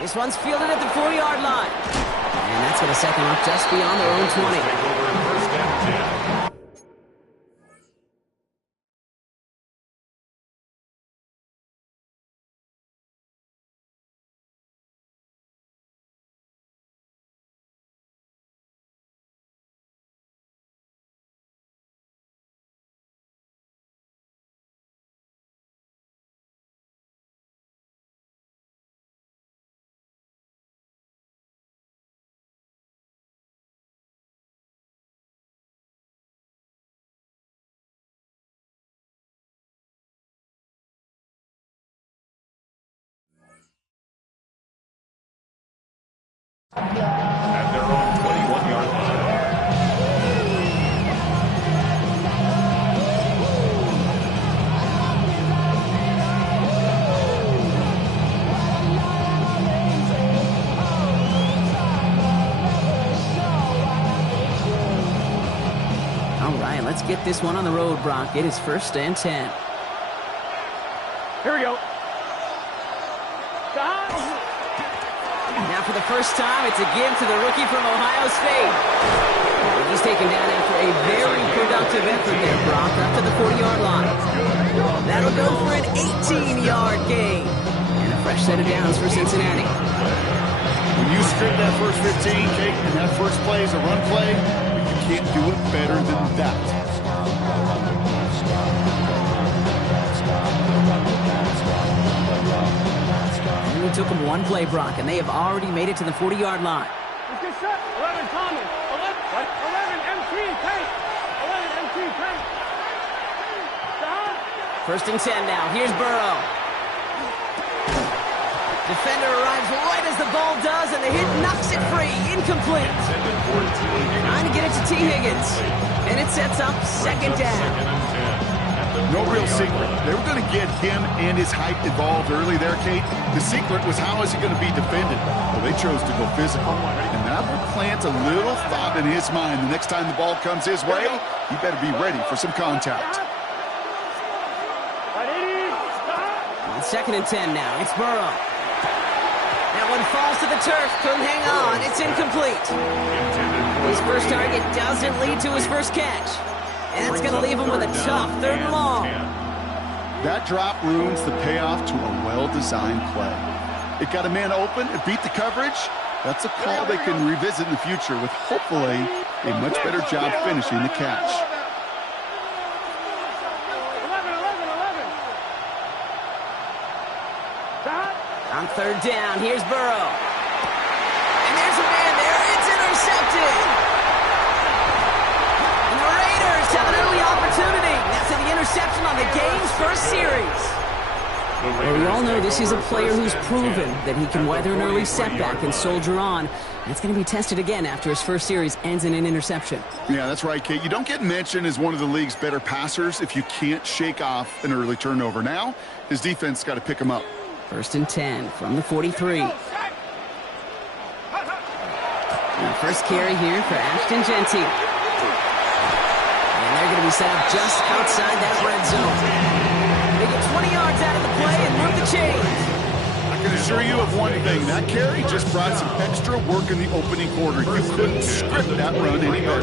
This one's fielded at the 4-yard line. And that's going to set them up just beyond their own 20. At their own 21-yard line. All right, let's get this one on the road, Brock. It is 1st and 10. Here we go. Now for the first time, it's a give to the rookie from Ohio State. He's taken down after a very productive effort there, Brock, up to the 40-yard line. That'll go for an 18-yard gain. And a fresh set of downs for Cincinnati. When you strip that first 15, Kate, and that first play is a run play, you can't do it better than that. Only took them one play, Brock, and they have already made it to the 40-yard line. Let's get set. 11 Thomas. 11 MT Tank. 11 MT Tank. Down. 1st and 10 now. Here's Burrow. Defender arrives right as the ball does, and the hit knocks it free. Incomplete. Trying to get it to T. Higgins. And it sets up 2nd down. No real secret. They were going to get him and his height involved early there, Kate. The secret was how is he going to be defended? Well, they chose to go physical. And that would plant a little thought in his mind. The next time the ball comes his way, he better be ready for some contact. 2nd and 10 now. It's Burrow. That one falls to the turf. Couldn't hang on. It's incomplete. His first target doesn't lead to his first catch. And that's going to leave him with a tough 3rd and long. That drop ruins the payoff to a well-designed play. It got a man open. It beat the coverage. That's a call they can revisit in the future with hopefully a much better job finishing the catch. 11. On 3rd down, here's Burrow. And there's a man there. It's intercepted. Have an early opportunity. That's the interception on the game's first series. Well, we all know this is a player who's proven that he can weather an early setback and soldier on. That's going to be tested again after his first series ends in an interception. Yeah, that's right, Kate. You don't get mentioned as one of the league's better passers if you can't shake off an early turnover. Now, his defense got to pick him up. 1st and 10 from the 43. And first carry here for Ashton Genty. They're going to be set up just outside that red zone. They get 20 yards out of the play and move the chains. I can assure you of one thing. That carry just brought some extra work in the opening quarter. You couldn't script that run any better.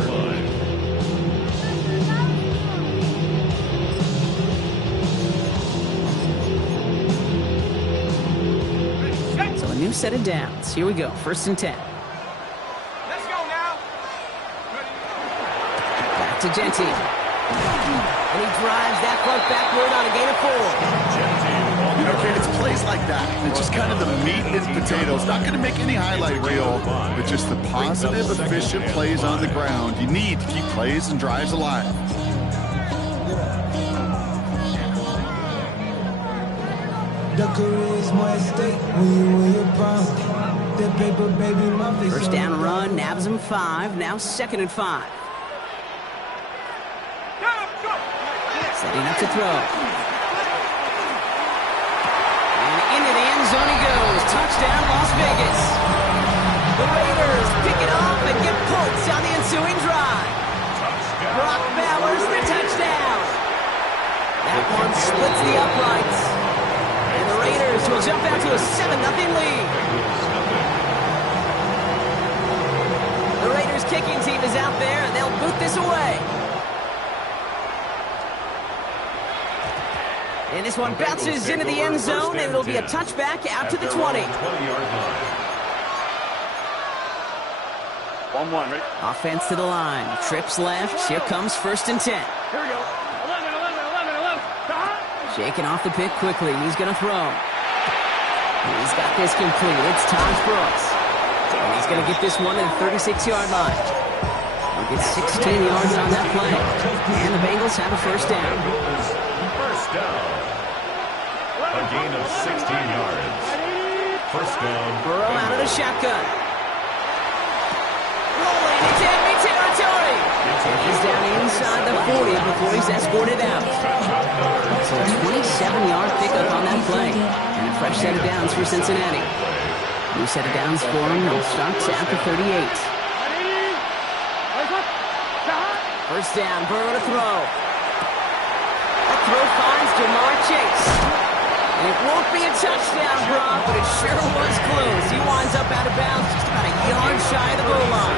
So a new set of downs. Here we go. 1st and 10. To Genty. And he drives that clock backward on a gain of 4. You know, Kate, it's plays like that. It's just kind of the meat and potatoes. Not going to make any highlight reel, but just the positive, efficient plays on the ground. You need to keep plays and drives alive. First down run, nabs him 5. Now 2nd and 5. Setting up to throw. And into the end zone he goes. Touchdown, Las Vegas. The Raiders pick it up and get points on the ensuing drive. Brock Bowers the touchdown. That one splits the uprights. And the Raiders will jump out to a 7-0 lead. out there, and they'll boot this away. And this one bounces into the end zone, and it'll be a touchback out to the 20. 20-yard line. 1-1, ready? Offense to the line. Trips left. Here comes 1st and 10. Here we go. 11, 11, 11, 11. Shaking off the pick quickly. He's going to throw. He's got this complete. It's Tom Brooks. And he's going to get this one to the 36-yard line. He'll get 16 yards on that play. And the Bengals have a 1st down. First down. A gain of 16 yards. First down. Burrow out of the shotgun. Rolling into enemy territory. He's down inside the 40 before he's escorted out. So a 27-yard pickup on that play. And a fresh set of downs for Cincinnati. New set of downs for him. He'll start at the 38. First down, Burrow to throw. That throw finds Jamar Chase. And it won't be a touchdown, Brock, but it sure was close. He winds up out of bounds just about a yard shy of the goal line.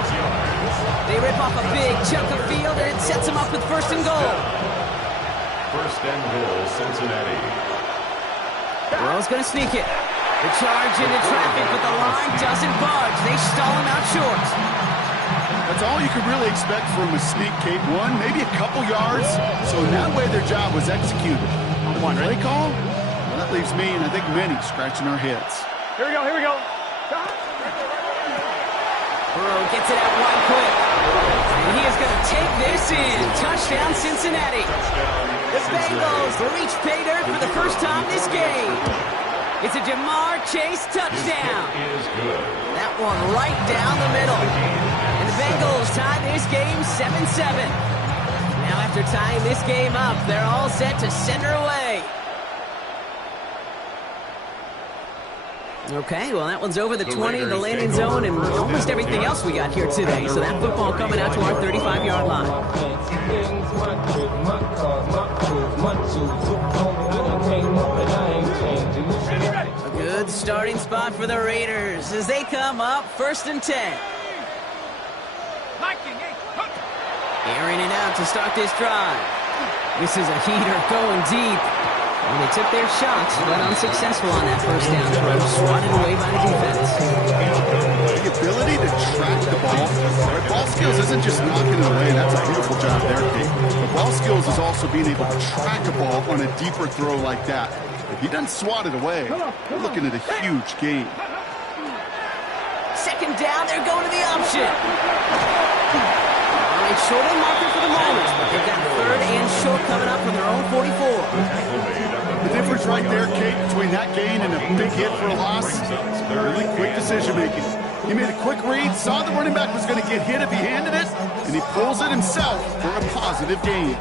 They rip off a big chunk of field, and it sets them up with 1st and goal. First and goal, Cincinnati. Burrow's going to sneak it. The charge into traffic, but the line doesn't budge. They stall him out short. That's all you could really expect from a sneak, Kate. One, maybe a couple yards. So in that way, their job was executed. One play call? Well, that leaves me, and I think many, scratching our heads. Here we go, here we go. Burrow gets it out one quick. And he is going to take this in. Touchdown, Cincinnati. The Bengals reach pay dirt for the first time this game. It's a Jamar Chase touchdown. That one right down the middle. And the Bengals tie this game 7-7. Now after tying this game up, they're all set to send her away. Okay, well, that one's over the 20, the landing zone, and almost everything else we got here today. So that football coming out to our 35-yard line. A good starting spot for the Raiders as they come up 1st and 10. Airing it out to start this drive. This is a heater going deep. And they took their shots, but unsuccessful on that 1st down throw, swatted away by the defense. The ability to track the ball. Ball skills isn't just knocking it away. That's a beautiful job there, Kate. The ball skills is also being able to track a ball on a deeper throw like that. If he doesn't swat it away, we're looking at a huge gain. 2nd down, they're going to the option. All right, short of the marker for the moment, but they've got 3rd and short coming up from their own 44. The difference right there, Kate, between that gain and a big hit for a loss, really quick decision-making. He made a quick read, saw the running back was going to get hit if he handed it, and he pulls it himself for a positive gain.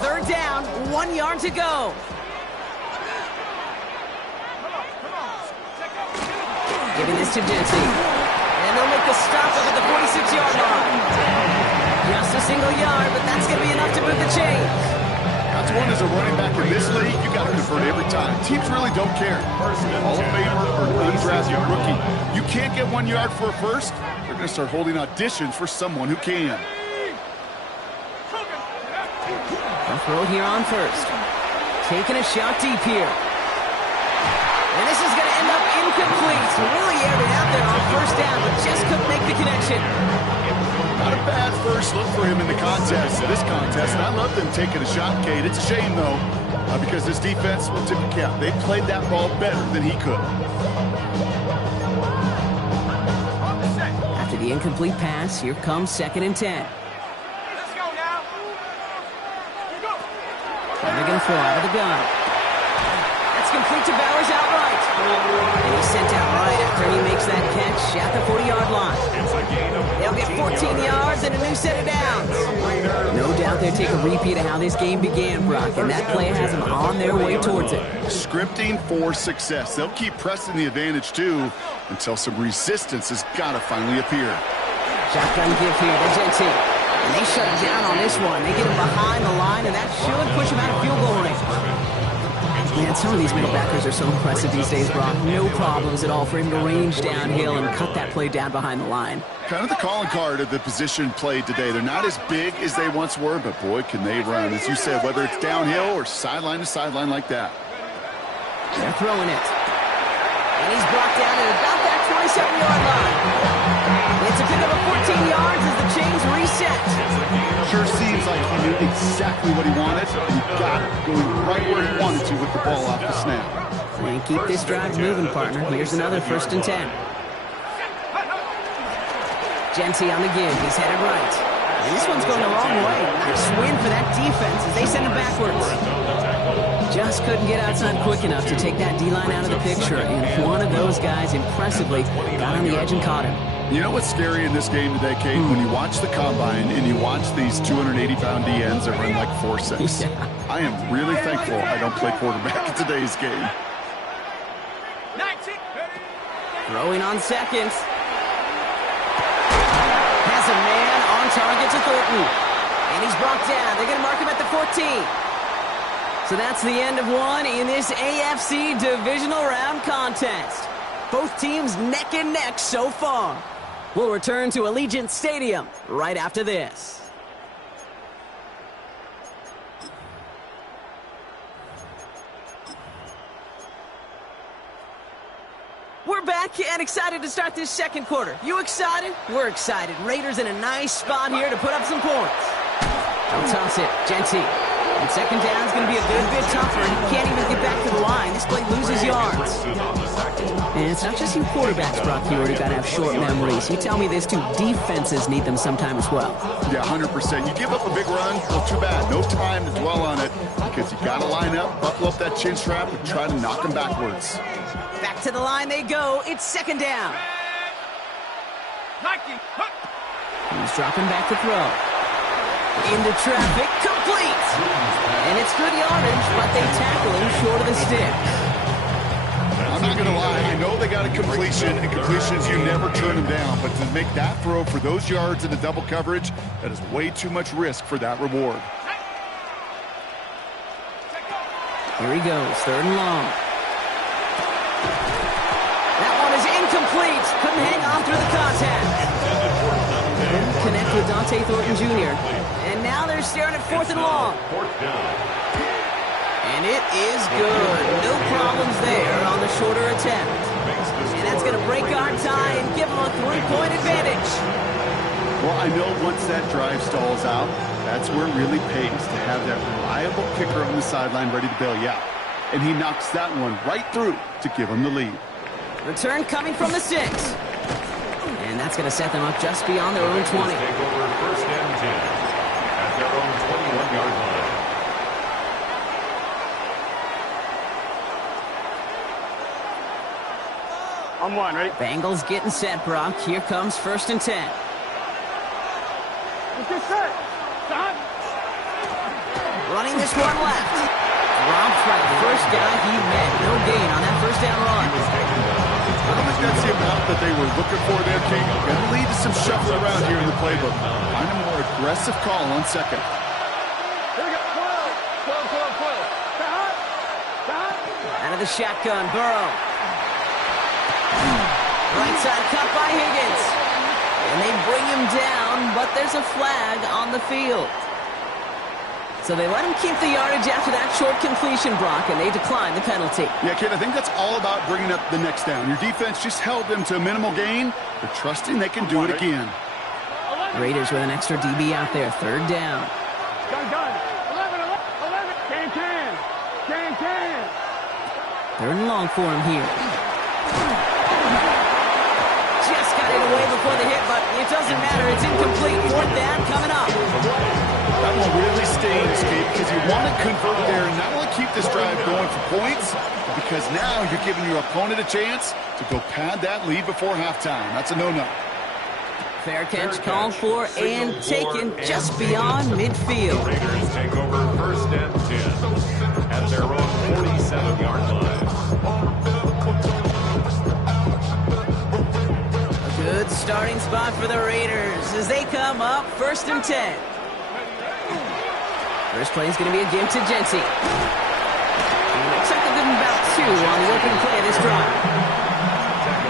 3rd down, 1 yard to go. Giving this to Jensen. And they'll make the stop up at the 46-yard line. Just a single yard, but that's going to be enough to move the chains. That's one as a running back in this league, you got to convert every time. Teams really don't care. Hall of Famer or undrafted rookie. You can't get 1 yard for a first, they're going to start holding auditions for someone who can. A throw here on 1st. Taking a shot deep here. And this is going to end up incomplete. Really aired it out there on 1st down, but just couldn't make the connection. Not a bad first look for him in the contest, this contest, and I love them taking a shot, Kate. It's a shame, though, because this defense will tip the cap. They played that ball better than he could. After the incomplete pass, here comes 2nd and 10. Let's go now. And they're going to throw out of the gun. That's complete to Bowers outright. And he's sent out right after he makes that catch at the 40-yard line. They'll get 14 yards and a new set of downs. No doubt they'll take a repeat of how this game began, Brock, and that play has them on their way towards it. Scripting for success. They'll keep pressing the advantage, too, until some resistance has got to finally appear. Shotgun give here to Jensen. And they shut him down on this one. They get him behind the line, and that should push him out of field goal range. Man, some of these middle backers are so impressive these days, Brock. No problems at all for him to range downhill and cut that play down behind the line. Kind of the calling card of the position played today. They're not as big as they once were, but boy, can they run. As you said, whether it's downhill or sideline to sideline like that. They're throwing it. And he's brought down at about that 27-yard line. It's a pick of 14 yards as the chains reset. Sure seems like he knew exactly what he wanted, and he got it, going right where he wanted to with the ball off the snap. And keep this drive moving, partner. Here's another 1st and 10. Genty on the give. He's headed right. And this one's going the wrong way. Nice win for that defense as they send him backwards. Just couldn't get outside quick enough to take that D-line out of the picture, and one of those guys impressively got on the edge and caught him. You know what's scary in this game today, Kate? When you watch the combine and you watch these 280-pound DNs that run like 4.6. Yeah. I am really thankful I don't play quarterback in today's game. Throwing on seconds. Has a man on target to Thornton. And he's brought down. They're going to mark him at the 14. So that's the end of one in this AFC Divisional Round contest. Both teams neck and neck so far. We'll return to Allegiant Stadium right after this. We're back and excited to start this second quarter. You excited? We're excited. Raiders in a nice spot here to put up some points. Don't toss it. Genty. And second down is going to be a good bit tougher. He can't even get back to the line. This play loses yards. And it's not just you quarterbacks, Brock Huard, who got to have short memories. You tell me this too. Defenses need them sometime as well. Yeah, 100%. You give up a big run, well, too bad. No time to dwell on it because you got to line up, buckle up that chin strap, and try to knock them backwards. Back to the line they go. It's second down. He's dropping back to throw. Into traffic, complete! And it's good yardage, but they tackle him short of the stick. I'm not going to lie, I know they got a completion, and completions, you never turn them down, but to make that throw for those yards in the double coverage, that is way too much risk for that reward. Here he goes, 3rd and long. That one is incomplete. Couldn't hang on through the contact. Couldn't connect with Dante Thornton Jr. And now they're staring at 4th and long. And it is good. No problems there on the shorter attempt. And that's going to break our tie and give them a 3-point advantage. Well, I know once that drive stalls out, that's where it really pays to have that reliable kicker on the sideline ready to bail you out. And he knocks that one right through to give him the lead. Return coming from the 6. And that's going to set them up just beyond their own 20. Take over 1st and 10 at their own 21-yard line. On one, ready? Bengals getting set, Brock. Here comes 1st and 10. Let's get set. Stop. Running this one left. Dropped by the first guy he met. No gain on that 1st down run. I don't think that's the amount that they were looking for there, King. Going to lead to some shuffling around here in the playbook. Find a more aggressive call on 2nd. Here we go. Coil. Stop. Out of the shotgun, Burrow. Right side cut by Higgins. And they bring him down, but there's a flag on the field. So they let him keep the yardage after that short completion, Brock, and they decline the penalty. Yeah, kid, I think that's all about bringing up the next down. Your defense just held them to a minimal gain. They're trusting they can do it again. Raiders with an extra DB out there, 3rd down. Gun. 11. Can. 3rd and long for him here. Just got it away before the hit, but it doesn't matter. It's incomplete. 4th down coming up. That one really stings, Kate, because you want to convert there and not only keep this drive going for points, but because now you're giving your opponent a chance to go pad that lead before halftime. That's a no-no. Fair catch called for and taken just beyond midfield. Raiders take over 1st and 10 at their own 47-yard line. A good starting spot for the Raiders as they come up 1st and 10. First play is going to be a give to Genty. He looks like the on the opening play of this drive.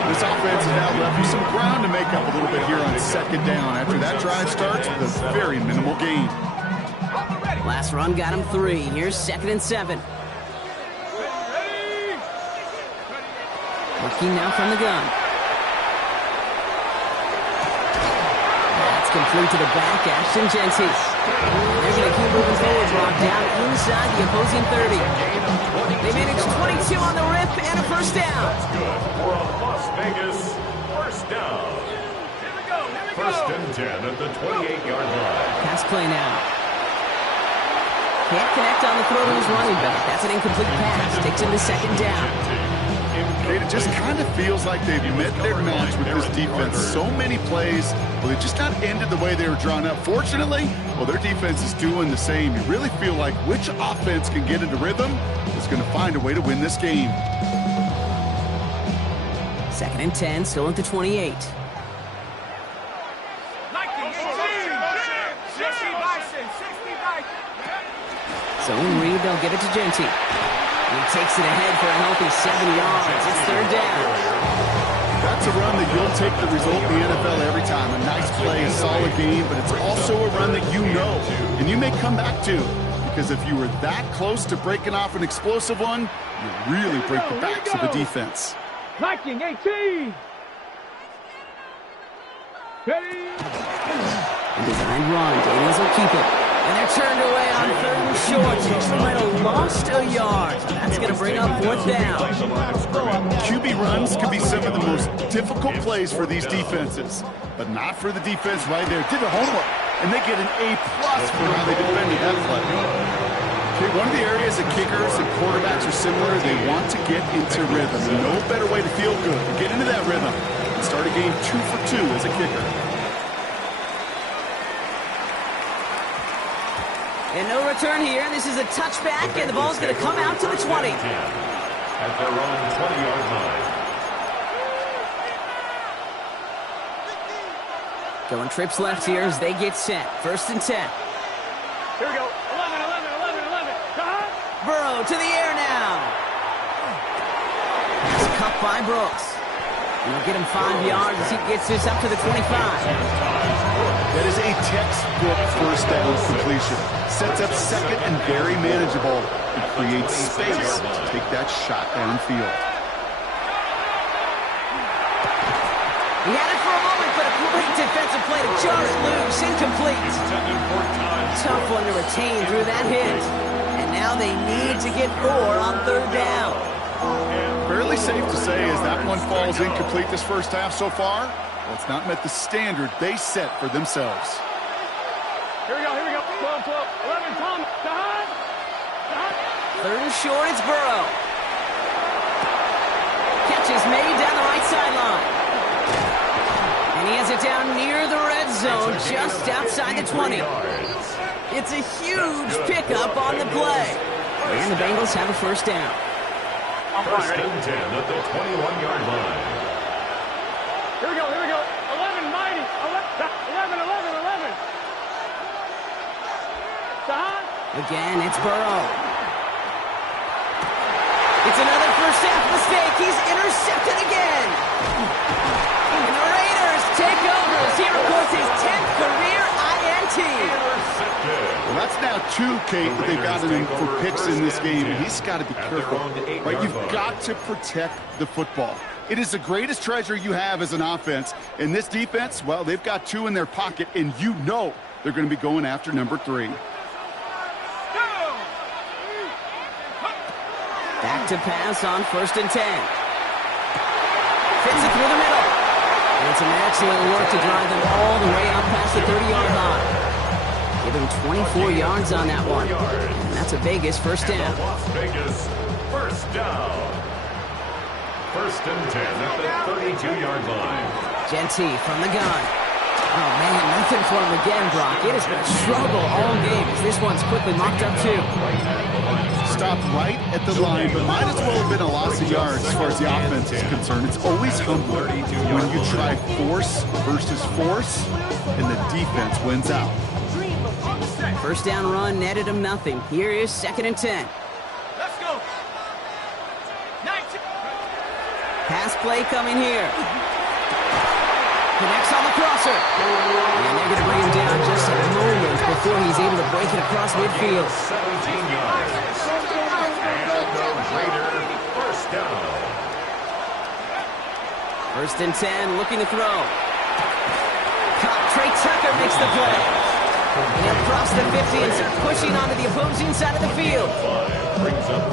This offense has now left you some ground to make up a little bit here on second down after that drive starts with a very minimal gain. Last run got him 3. Here's 2nd and 7. Working now from the gun. That's complete to the back, Ashton Genty. They're going to keep moving forward, Brock, down inside the opposing 30. They managed 22 on the rip and a first down. That's good for a Las Vegas first down. Here we go. First and 10 at the 28-yard line. Pass play now. Can't connect on the throw to his running back. That's an incomplete pass. Takes him to second down. It just kind of feels like they've met their match with this defense. So many plays, well, they just not ended the way they were drawn up. Fortunately, well, their defense is doing the same. You really feel like which offense can get into rhythm is going to find a way to win this game. 2nd and 10, still at the 28. Zone read, they'll give it to Genty. He takes it ahead for a healthy 7 yards. It's 3rd down. That's a run that you'll take the result in the NFL every time. A nice play, a solid game, but it's also a run that you know and you may come back to, because if you were that close to breaking off an explosive one, you really break the backs of the defense. Blocking 18. Ready. Designed run. Daniels will keep it. And they're turned away on 3rd and short. Instrumental lost a yard. That's going to bring up 4th down. QB runs can be some of the most difficult plays for these defenses, but not for the defense right there. Did the homework, and they get an A+ for how they defended that play. Okay, one of the areas that kickers and quarterbacks are similar, they want to get into rhythm. And no better way to feel good to get into that rhythm and start a game 2 for 2 as a kicker. And no return here. This is a touchback, and the ball's going to come out to the 20. At their own 20-yard line. Going trips left here as they get set. 1st and 10. Here we go. 11. Burrow to the air now. Pass cut by Brooks. He'll get him 5 yards as he gets this up to the 25. That is a textbook first down completion. Sets up second and very manageable. It creates space to take that shot downfield. He had it for a moment, but a great defensive play to just loose. Incomplete. Tough one to retain through that hit. And now they need to get 4 on 3rd down. Fairly safe to say as that one falls incomplete this first half so far, well, it's not met the standard they set for themselves. Here we go. 12. 11, Tom. 3rd and short, it's Burrow. Catch is made down the right sideline. And he has it down near the red zone, just outside the 20. It's a huge pickup on the play. And the Bengals have a first down. First and 10 at the 21-yard line. Here we go. 11, mighty. 11. Again, it's Burrow. It's another first half mistake. He's intercepted again. And the Raiders take over as he records his 10th career INT. Well, that's now 2, Kate, that they've gotten him for picks in this game, and he's got to be careful. Right? You've got to protect the football. It is the greatest treasure you have as an offense. And this defense, well, they've got 2 in their pocket, and you know they're going to be going after number 3. Back to pass on 1st and 10. Fits it through the middle. And some excellent work to drive them all the way out past the 30-yard line. Give him 24 yards on that one. And that's a Vegas first down. Las Vegas first down. 1st and 10 at the 32-yard line. Genty from the gun. Oh, man, nothing for him again, Brock. It has been a struggle all game as this one's quickly mocked up, too. Stopped right at the line, but might as well have been a loss of yards as far as the offense is concerned. It's always humbling when you try force versus force, and the defense wins out. First down run netted him nothing. Here is 2nd and 10. Let's go. 9. Pass play coming here. Connects on the crosser. And they're going to bring him down just a moment before he's able to break it across midfield. 17 yards. And the Raider first down. 1st and 10, looking to throw. Trey Tucker makes the play. And he'll cross the 50 and start pushing onto the opposing side of the field.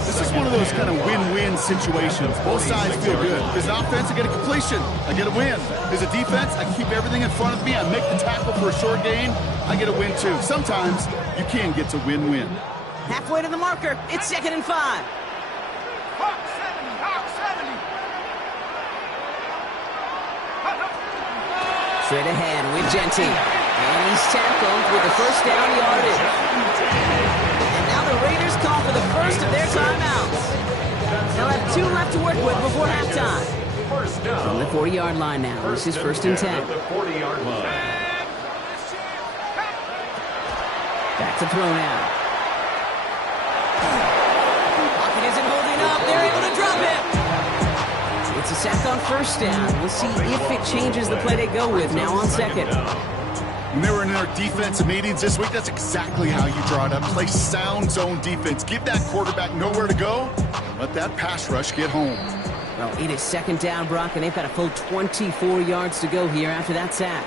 This is one of those kind of win-win situations. Both sides feel good. As an offense, I get a completion. I get a win. As a defense, I keep everything in front of me. I make the tackle for a short gain. I get a win, too. Sometimes you can get to win-win. Halfway to the marker. It's 2nd and 5. Straight ahead with Genty. And he's tackled with the first down yardage. And now the Raiders call for the first of their timeouts. They'll have 2 left to work with before halftime. From the 40-yard line now. This is 1st and 10. The 40-yard line. Back to throw now. Pocket isn't holding up. They're able to drop it. It's a sack on 1st down. We'll see if it changes the play they go with now on 2nd. When they were in our defensive meetings this week, that's exactly how you draw it up. Play sound zone defense. Give that quarterback nowhere to go. Let that pass rush get home. Well, it is 2nd down, Brock, and they've got a full 24 yards to go here after that sack.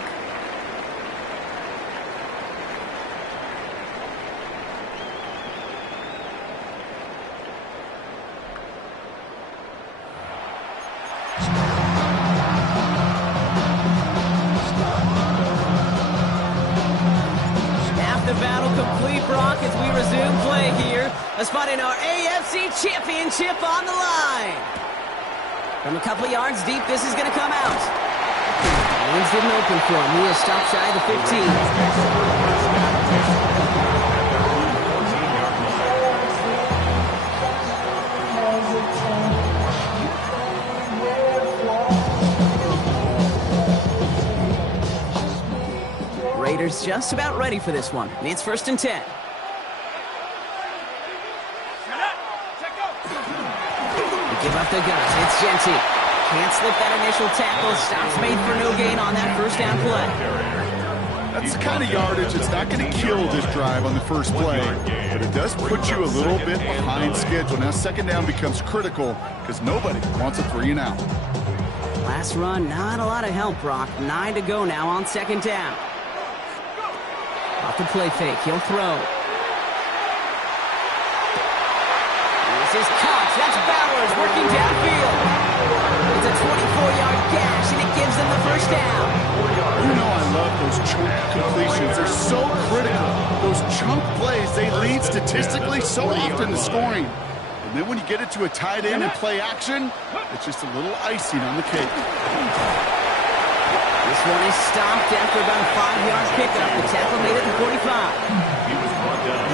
As we resume play here, a spot in our AFC Championship on the line. From a couple of yards deep, this is going to come out. Lanes didn't open for him. He is stopped shy of the 15. Raiders just about ready for this one. It's 1st and 10. Give up the guns. It's Genty. Can't slip that initial tackle. Stops made for no gain on that 1st down play. That's the kind of yardage that's not going to kill this drive on the first play, but it does put you a little bit behind schedule. Now 2nd down becomes critical because nobody wants a 3 and out. Last run, not a lot of help, Brock. 9 to go now on 2nd down. Off the play fake. He'll throw. This is caught. That's Bowers working downfield. It's a 24-yard gash, and it gives them the 1st down. You know I love those chunk completions. They're so critical. Those chunk plays, they lead statistically so often to scoring. And then when you get it to a tight end and play action, it's just a little icing on the cake. This one is stopped after about a 5-yard pickup. The tackle made it to 45.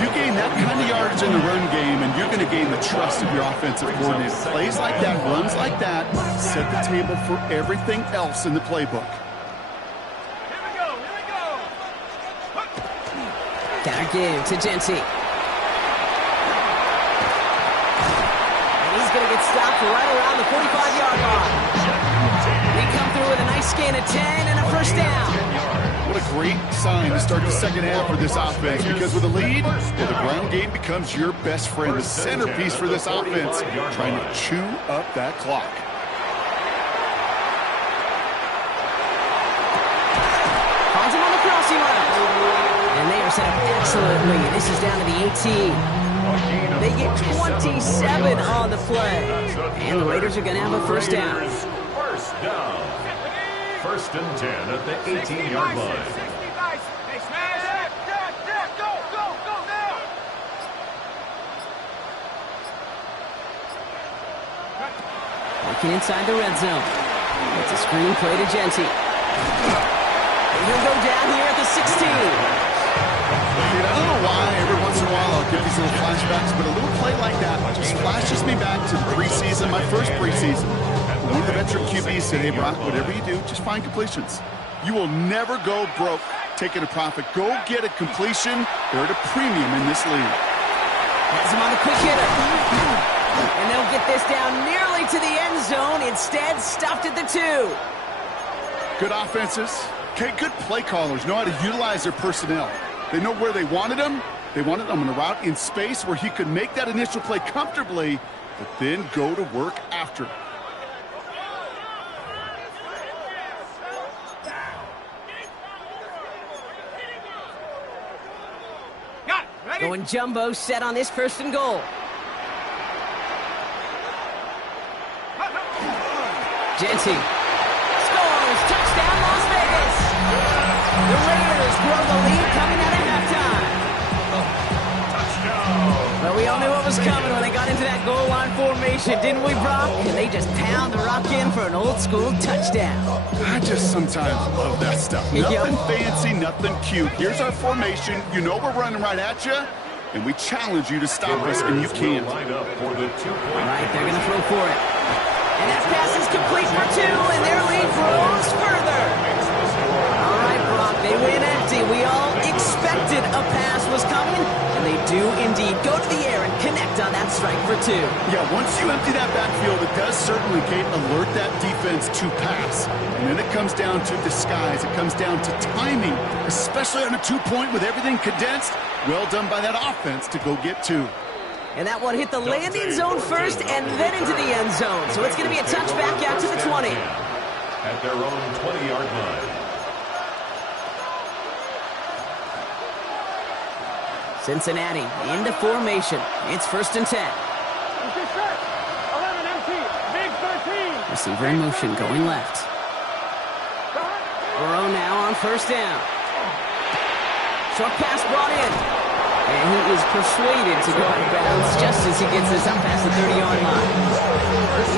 You gain that kind of yardage in the run game, and you're going to gain the trust of your offensive coordinator. Plays like that, runs like that, set the table for everything else in the playbook. Here we go. Counter give to Genty. And he's going to get stopped right around the 45-yard line. They come through with a nice gain of 10 and a 1st down. What a great sign to start the 2nd half for this offense, because with a lead, the ground game becomes your best friend, the centerpiece for this offense, trying to chew up that clock. Finds him on the crossing route. And they are set up excellently. This is down to the 18. They get 27 on the play. And the Raiders are going to have a 1st down. 1st down. 1st and 10 at the 18-yard line. Working inside the red zone. It's a screen play to Genty. And he'll go down here at the 16. I don't know why every once in a while I'll get these little flashbacks, but a little play like that just flashes me back to the preseason, my first preseason. One of the veteran QBs said, hey, Brock, whatever you do, just find completions. You will never go broke taking a profit. Go get a completion. They're at a premium in this league. Has him on the quick hitter. And they'll get this down nearly to the end zone. Instead, stopped at the 2. Good offenses. Okay, good play callers know how to utilize their personnel. They know where they wanted them. They wanted them on a route in space where he could make that initial play comfortably, but then go to work after. Going jumbo set on this 1st and goal. Jency scores. Touchdown, Las Vegas. The Raiders grow the lead coming out of halftime. Well, we all knew what was coming when they got into that goal line formation, didn't we, Brock? And they just pound the rock in for an old-school touchdown. I just sometimes love that stuff. Nothing fancy, nothing cute. Here's our formation. You know we're running right at you, and we challenge you to stop us, and you can't. All right, they're going to throw for it. And that pass is complete for 2, and their lead grows further. All right, Brock, they win empty. We all expected a pass was coming, and they do indeed go to the air and connect on that strike for 2. Yeah, once you empty that backfield, it does certainly, Kate, alert that defense to pass. And then it comes down to disguise. It comes down to timing, especially on a 2-point with everything condensed. Well done by that offense to go get 2. And that one hit the landing zone first and then into the end zone. So it's going to be a touchback out to the 20. At their own 20-yard line. Cincinnati into formation. It's 1st and 10. 11 empty. Big 13. Receiver in motion going left. Burrow now on 1st down. Short pass brought in. And he is persuaded to go out of bounds just as he gets this up past the 30-yard line.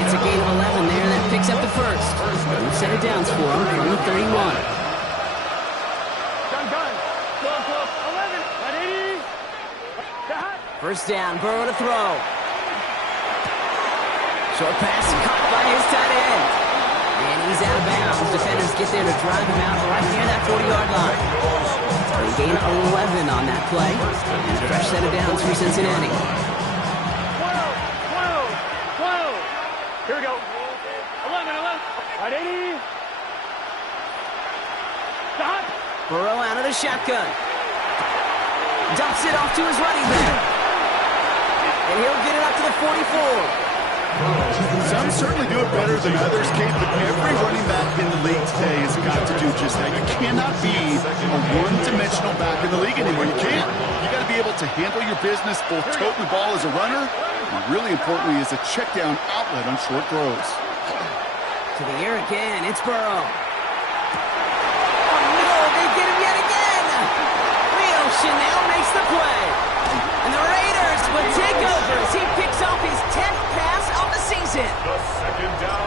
It's a gain of 11 there. That picks up the 1st. New set of downs for him from the 31. Done. Close. 11. 80. 1st down. Burrow to throw. Short pass caught by his tight end. And he's out of bounds. Defenders get there to drive him out right near that 40-yard line. They gain 11 on that play. And a fresh set of downs for Cincinnati. 12. Here we go. 11. At 80. Stop. Burrow out of the shotgun. Dumps it off to his running back. And he'll get it up to the 44. Some certainly do it better than others, Kate, but every running back in the league today has got to do just that. You cannot be a one-dimensional back in the league anymore. You can't. You got to be able to handle your business, both tote the ball as a runner, and really importantly as a check-down outlet on short throws. To the air again, it's Burrow. Oh no, they get him yet again! Rio Chanel makes the play. And the Raiders will take over as he picks off his 10th pass of the season.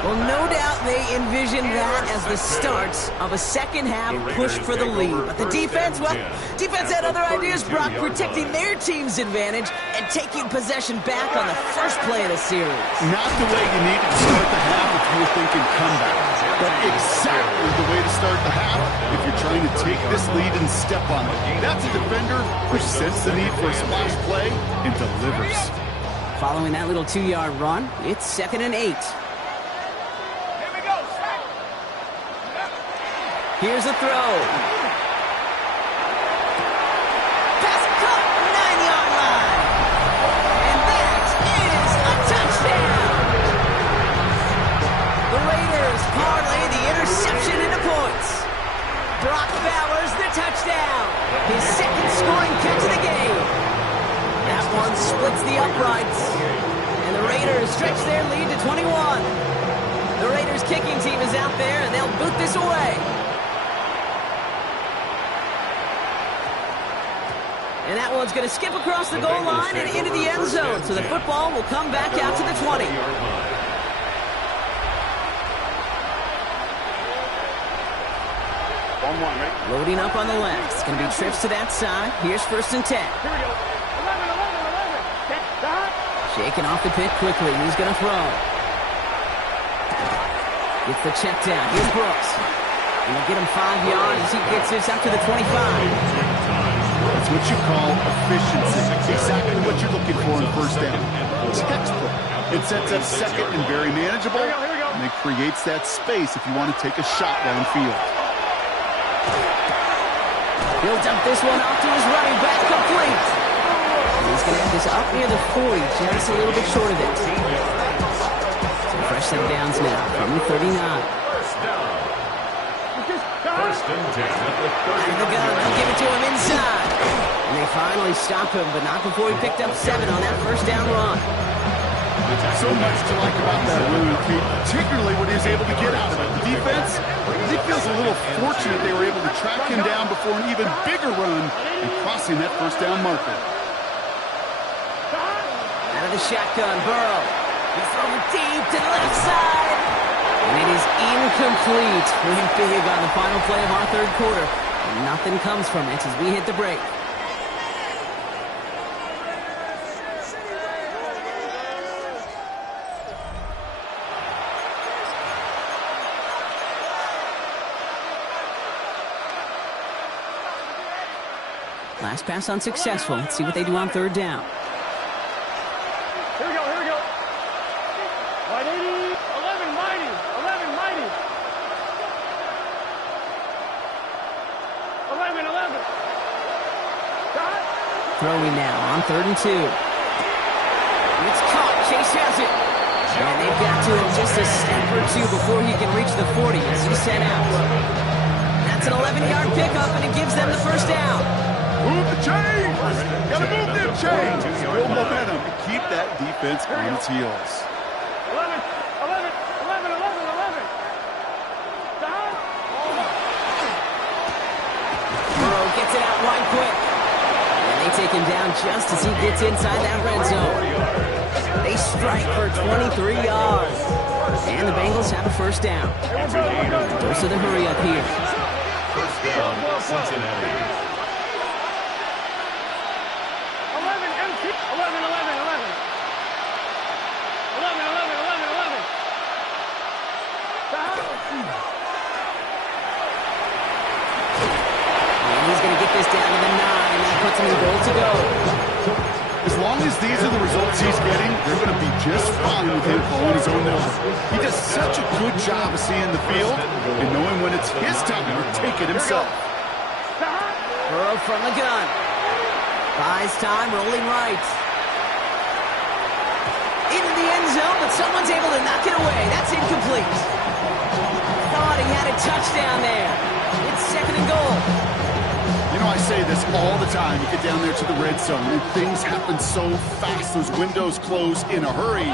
Well, no doubt they envisioned that as the start of a second-half push for the lead. But the defense, well, defense had other ideas, Brock, protecting their team's advantage and taking possession back on the first play of the series. Not the way you needed to start the half if you were thinking comeback, but exactly the way to start the half if you're trying to take this lead and step on it. That's a defender who senses the need for a splash play and delivers. Following that little 2-yard run, it's 2nd and 8. Here's a throw. Pass caught, 9-yard line. And that is a touchdown. The Raiders parlay the interception into points. Brock Bowers the touchdown. His 2nd scoring catch of the game. That one splits the uprights. And the Raiders stretch their lead to 21. The Raiders kicking team is out there, and they'll boot this away. And that one's going to skip across the goal line and into the end zone. So the football will come back out to the 20. Loading up on the left. It's going to be trips to that side. Here's 1st and 10. Here we go. 11. Stop. Shaking off the pick quickly. He's going to throw. Gets the check down. Here's Brooks. And he'll get him 5 yards as he gets this up to the 25. That's what you call efficiency. Exactly what you're looking for in 1st down. textbook. It sets up second and very manageable, and it creates that space if you want to take a shot downfield. He'll dump this one off to his running back, complete. He's going to have this up near the 40, just a little bit short of it. So fresh set of downs now from the 39. First and 10 at the 30. The gun, they'll give it to him inside. And they finally stop him, but not before he picked up 7 on that first down run. So much to like about that run, particularly what he was able to get out of it. The defense, it feels a little fortunate they were able to track him down before an even bigger run and crossing that first down marker. Out of the shotgun, Burrow. He's throwing deep to the left side. And it is incomplete. Really big on the final play of our third quarter. And nothing comes from it as we hit the break. Last pass unsuccessful. Let's see what they do on third down. Here we go, here we go. 180, 11 mighty, 11 mighty. 11, 11. Got it? Throwing now on 3rd and 2. It's caught. Chase has it. And they've got to him just a step or two before he can reach the 40 as he set out. That's an 11-yard pickup, and it gives them the first down. Move the chains! Gotta move them chains! Build momentum to keep that defense on its heels. 11, 11, 11, 11, 11. Got it? Burrow gets it out wide quick. And they take him down just as he gets inside that red zone. They strike for 23 yards. And the Bengals have a first down. Dose of the hurry up here. First down, Cincinnati. 11, 11, 11. 11, 11, 11, 11. And he's going to get this down to the 9. That puts him in goal to go. As long as these are the results he's getting, they're going to be just fine with him calling his own number. He does such a good job of seeing the field and knowing when it's his time to take it himself. Burrow from the gun. Buys time, rolling right. Into the end zone, but someone's able to knock it away. That's incomplete. Thought he had a touchdown there. It's 2nd and goal. You know, I say this all the time. You get down there to the red zone, and things happen so fast. Those windows close in a hurry.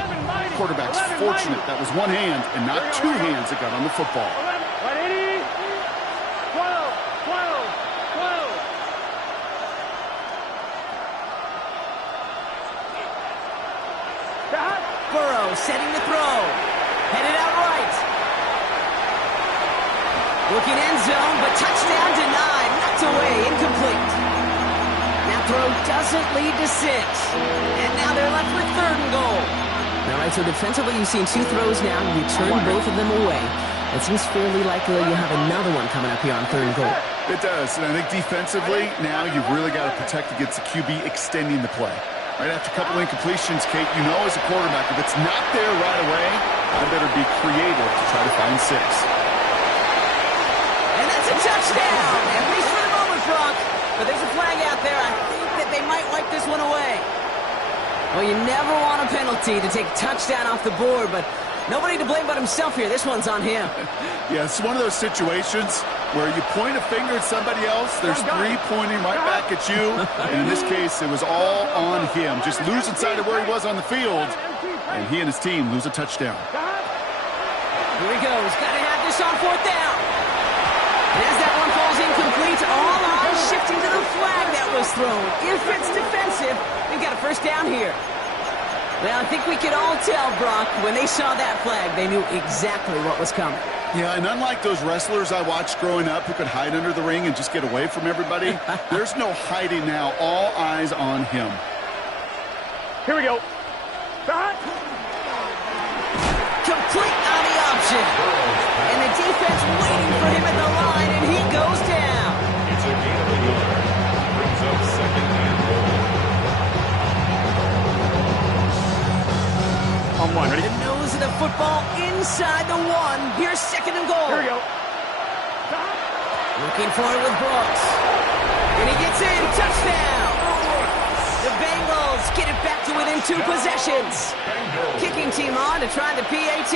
Quarterback's fortunate. That was one hand and not two hands that got on the football. 180, 12, 12, 12. Burrow setting the throw. Headed out right. Looking end zone, but touchdown denied. Knocked away, incomplete. That throw doesn't lead to 6. And now they're left with 3rd and goal. All right, so defensively you've seen 2 throws now. You turn both of them away. It seems fairly likely you have another one coming up here on 3rd and goal. It does, and I think defensively, now you've really got to protect against the QB extending the play. Right after a couple incompletions, Kate, you know as a quarterback, if it's not there right away, I better be creative to try to find 6. And that's a touchdown, at least for the moment, Brock. But there's a flag out there. I think that they might wipe this one away. Well, you never want a penalty to take a touchdown off the board, but nobody to blame but himself here. This one's on him. Yeah, it's one of those situations where you point a finger at somebody else, there's 3 pointing right back at you, and in this case, it was all on him. Just losing sight of where he was on the field, and he and his team lose a touchdown. Here he goes. Got to have this on 4th down. And as that one falls incomplete, all eyes shifting to the flag that was thrown. If it's defensive, we've got a first down here. Well, I think we could all tell, Brock, when they saw that flag, they knew exactly what was coming. Yeah, and unlike those wrestlers I watched growing up who could hide under the ring and just get away from everybody, there's no hiding now. All eyes on him. Here we go. Complete on the option. And the defense waiting for him at the line, and he goes down. It's a gain of a yard. Brings up 2nd and goal. second and goal. Here we go. Looking for it with Brooks. And he gets in. Touchdown. The Bengals get it back to within 2 possessions. Kicking team on to try the PAT.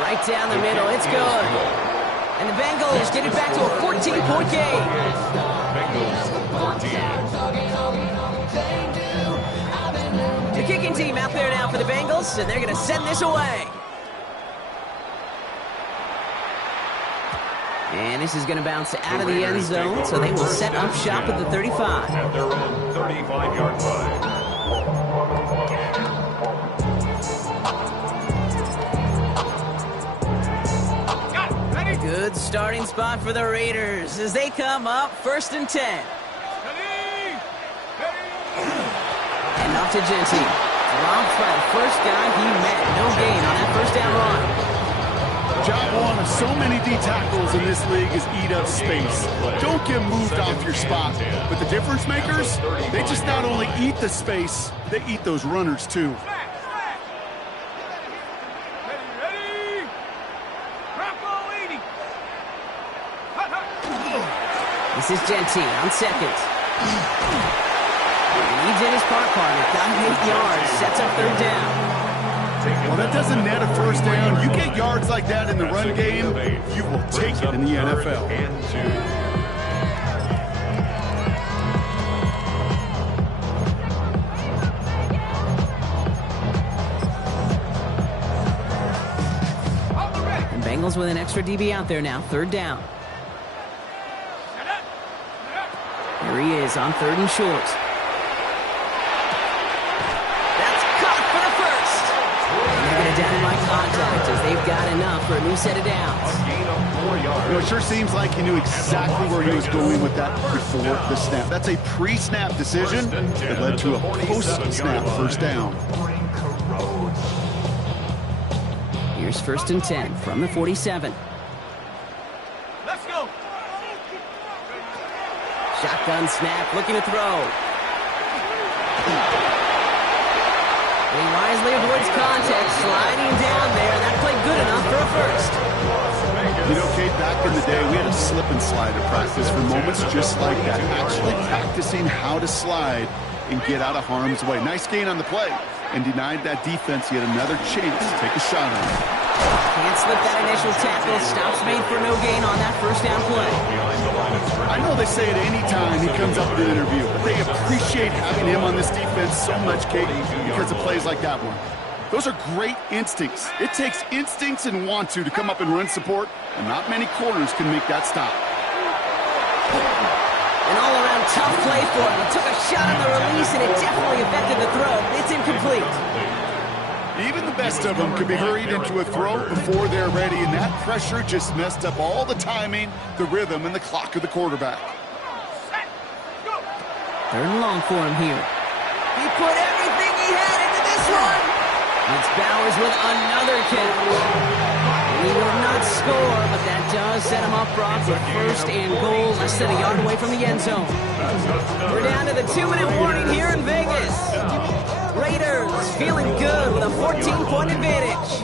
Right down the middle. It's good. And the Bengals get it back to a 14-point game. Bengals 14. The kicking team out there now for the Bengals, and they're going to send this away. And this is going to bounce out of the end zone, so they will set up shop at the 35. At their own 35-yard line. Good starting spot for the Raiders as they come up 1st and 10. And off to Genty. Dropped by the first guy he met. No gain on that first down run. Job one of so many D tackles in this league is eat up space. Don't get moved off your spot. But the difference makers, they just not only eat the space, they eat those runners too. This is Genty on second. Leads in his park partner. Got 8 yards. Sets up 3rd down. Well, that doesn't net a first down. You get yards like that in the run game, you will take it in the NFL. And Bengals with an extra DB out there now. 3rd down. Here he is on 3rd and short. Down by contact as they've got enough for a new set of downs. It sure seems like he knew exactly where he was going with that before the snap. That's a pre-snap decision that led to a post-snap first down. Here's 1st and 10 from the 47. Let's go. Shotgun snap, looking to throw. He wisely avoids contact, sliding down there. That played good enough for a first. You know, Kate, back in the day, we had a slip and slide at practice for moments just like that. Actually practicing how to slide and get out of harm's way. Nice gain on the play, and denied that defense yet another chance to take a shot on it. Can't slip that initial tackle. Stops made for no gain on that first down play. I know they say it any time he comes up in an interview, but they appreciate having him on this defense so much, Kate, because of plays like that one. Those are great instincts. It takes instincts and want to come up and run support, and not many corners can make that stop. An all-around tough play for him. He took a shot on the release, and it definitely affected the throw. It's incomplete. Even the best of them could be hurried into a throw before they're ready, and that pressure just messed up all the timing, the rhythm, and the clock of the quarterback. 3rd and long for him here. He put everything he had into this one. It's Bowers with another catch. He will not score, but that does set him up broad for 1st and goal, less than a yard away from the end zone. We're down to the 2-minute warning here in Vegas. Raiders feeling good with a 14-point advantage.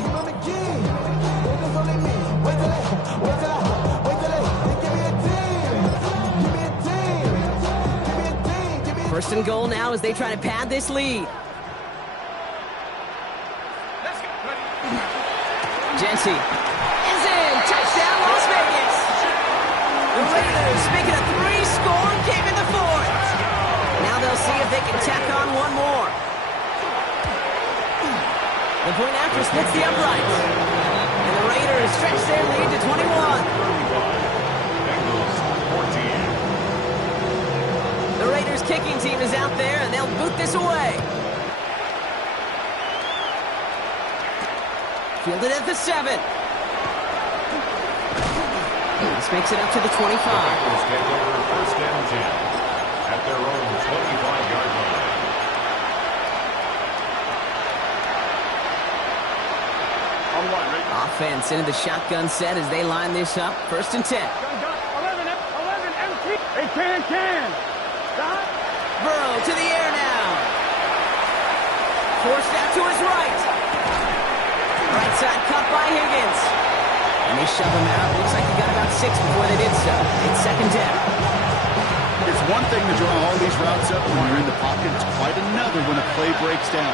1st and goal now as they try to pad this lead. Genty is in. Touchdown, Las Vegas. The Raiders making a 3-score game in the 4th. Now they'll see if they can tack on one more. The point after splits the uprights. And the Raiders stretch their lead to 21. The Raiders kicking team is out there, and they'll boot this away. Fielded at the 7. This makes it up to the 25. First and 10 at their own 25-yard line. Offense into the shotgun set as they line this up. 1st and 10. 11 empty. Hey, can. Stop. Burrow to the air now. Forced out to his right. Right side cut by Higgins. And they shove him out. Looks like he got about 6 before they did so. It's second down. It's one thing to draw all these routes up when you're in the pocket. It's quite another when a play breaks down.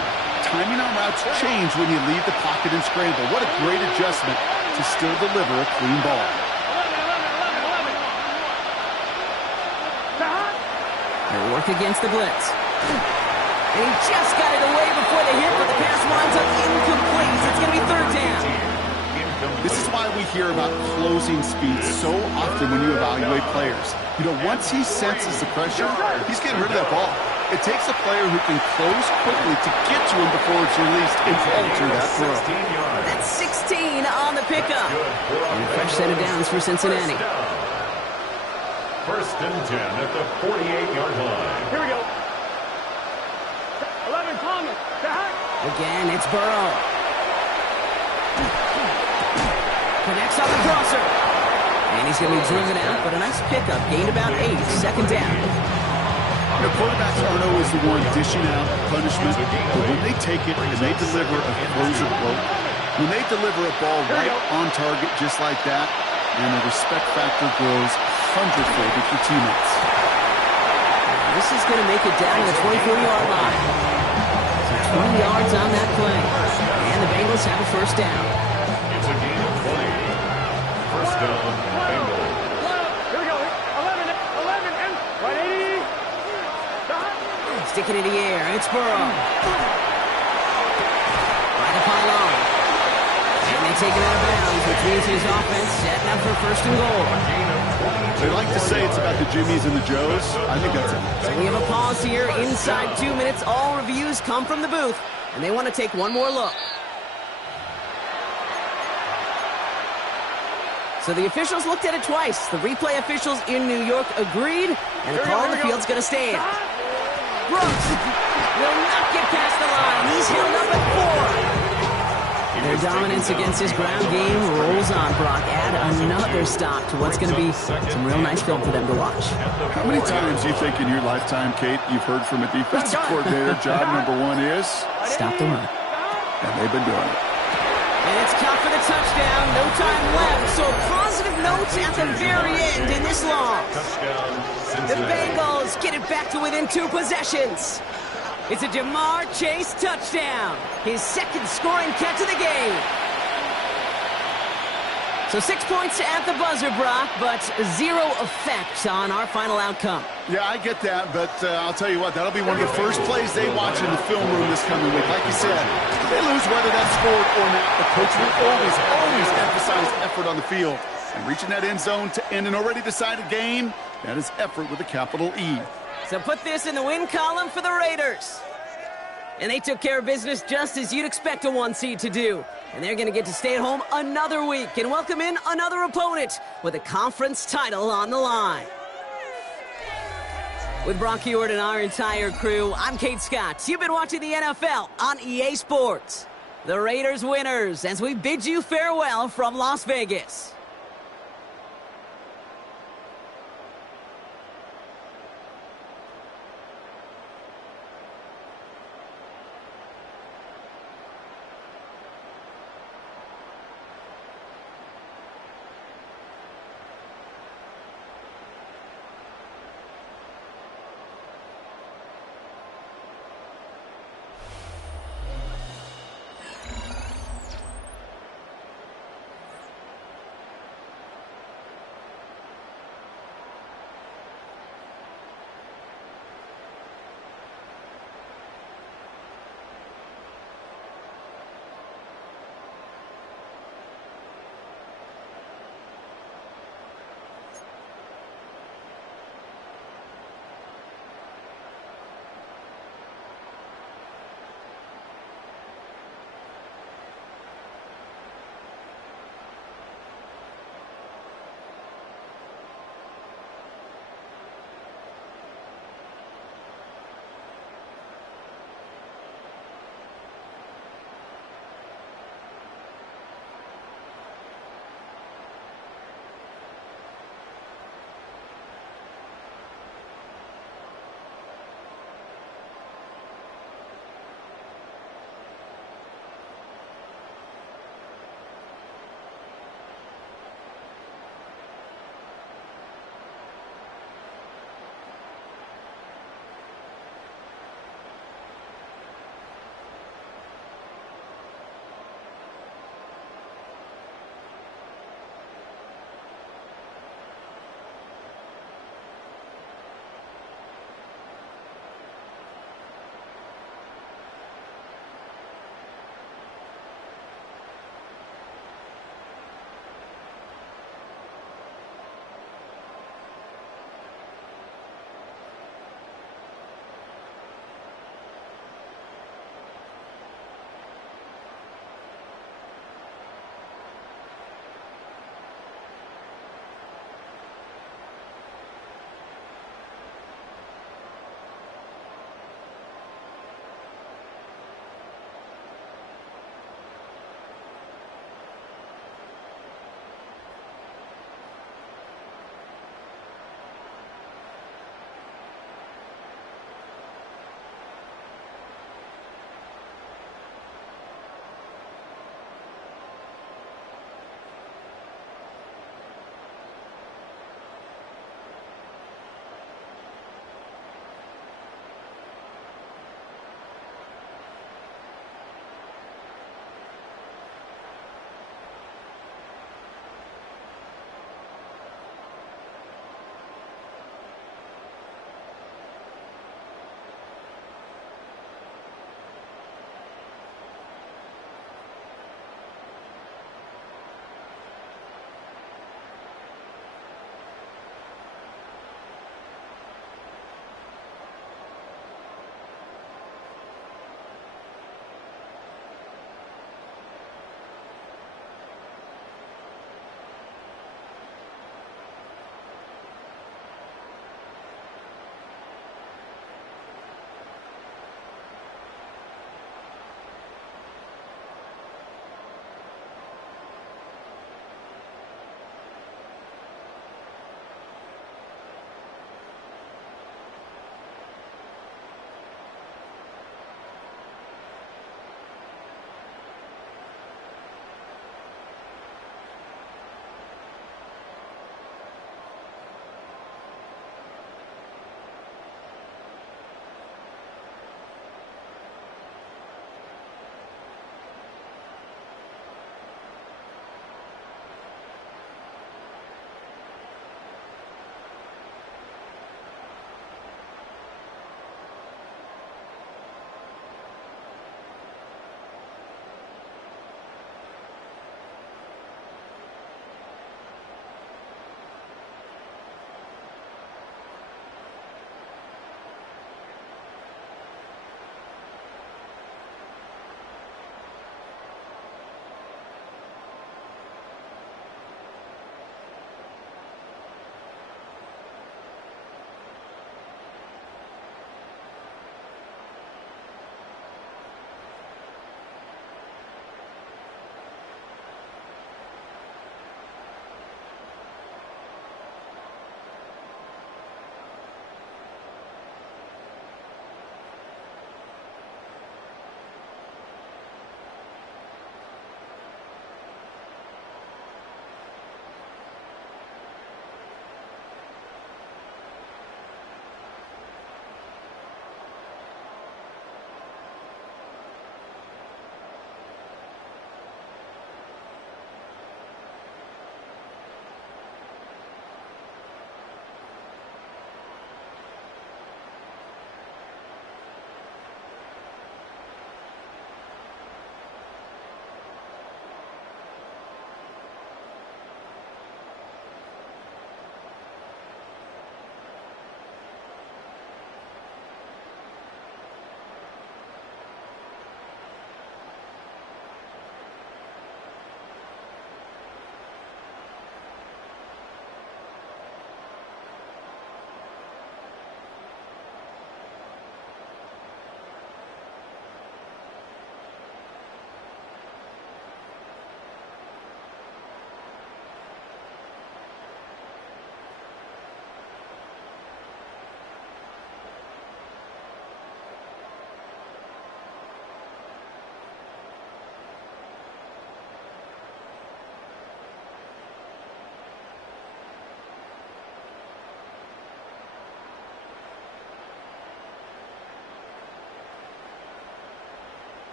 Timing on routes change when you leave the pocket and scramble. What a great adjustment to still deliver a clean ball. 11. They'll work against the blitz. And he just got it away before the hit, but the pass winds up incomplete. It's going to be third down. This is why we hear about closing speed so often when you evaluate players. You know, once he senses the pressure, he's getting rid of that ball. It takes a player who can close quickly to get to him before it's released and alter that throw. That's 16 on the pickup. And a fresh set of downs for Cincinnati. First and 10 at the 48-yard line. Here we go. 11, Thomas. Again, it's Burrow. Connects on the crosser. And he's going to be driven out, but a nice pickup. Gained about 8. Second down. The quarterbacks aren't always the one dishing out punishment, but when they take it and they deliver a closer blow, when they deliver a ball right on target just like that, and the respect factor grows hundredfold with your teammates. This is going to make it down to the 24-yard line. So 20 yards on that play. And the Bengals have a first down. It's a gain of 20. First down, Bengals. Here we go. 11, and 180. Stick it in the air. It's Burrow. By the pylon. And they take it out of bounds, which means his offense setting up for first and goal. They like to say it's about the Jimmies and the Joes. I think that's it. So we have a pause here. Inside 2 minutes, all reviews come from the booth. And they want to take one more look. So the officials looked at it twice. The replay officials in New York agreed, and the call on the field's going to stand. Brooks will not get past the line. He's held up at 4. Their dominance against his ground game rolls on, Brock. Add another stop to what's going to be some real nice film for them to watch. How many times do you think in your lifetime, Kate, you've heard from a defensive coordinator, job number 1 is? Stop the run. And they've been doing it. And it's caught for the touchdown. No time left. So positive notes at the very end in this loss. The Bengals get it back to within 2 possessions. It's a Jamar Chase touchdown. His second scoring catch of the game. So 6 points at the buzzer, Brock, but 0 effect on our final outcome. Yeah, I get that, but I'll tell you what, that'll be one of the first plays they watch in the film room this coming week. Like you said, if they lose whether that's scored or not, the coach will always emphasize effort on the field. And reaching that end zone to end an already decided game, that is effort with a capital E. So put this in the win column for the Raiders. And they took care of business just as you'd expect a 1 seed to do. And they're going to get to stay at home another week and welcome in another opponent with a conference title on the line. With Brock Heward and our entire crew, I'm Kate Scott. You've been watching the NFL on EA Sports. The Raiders winners as we bid you farewell from Las Vegas.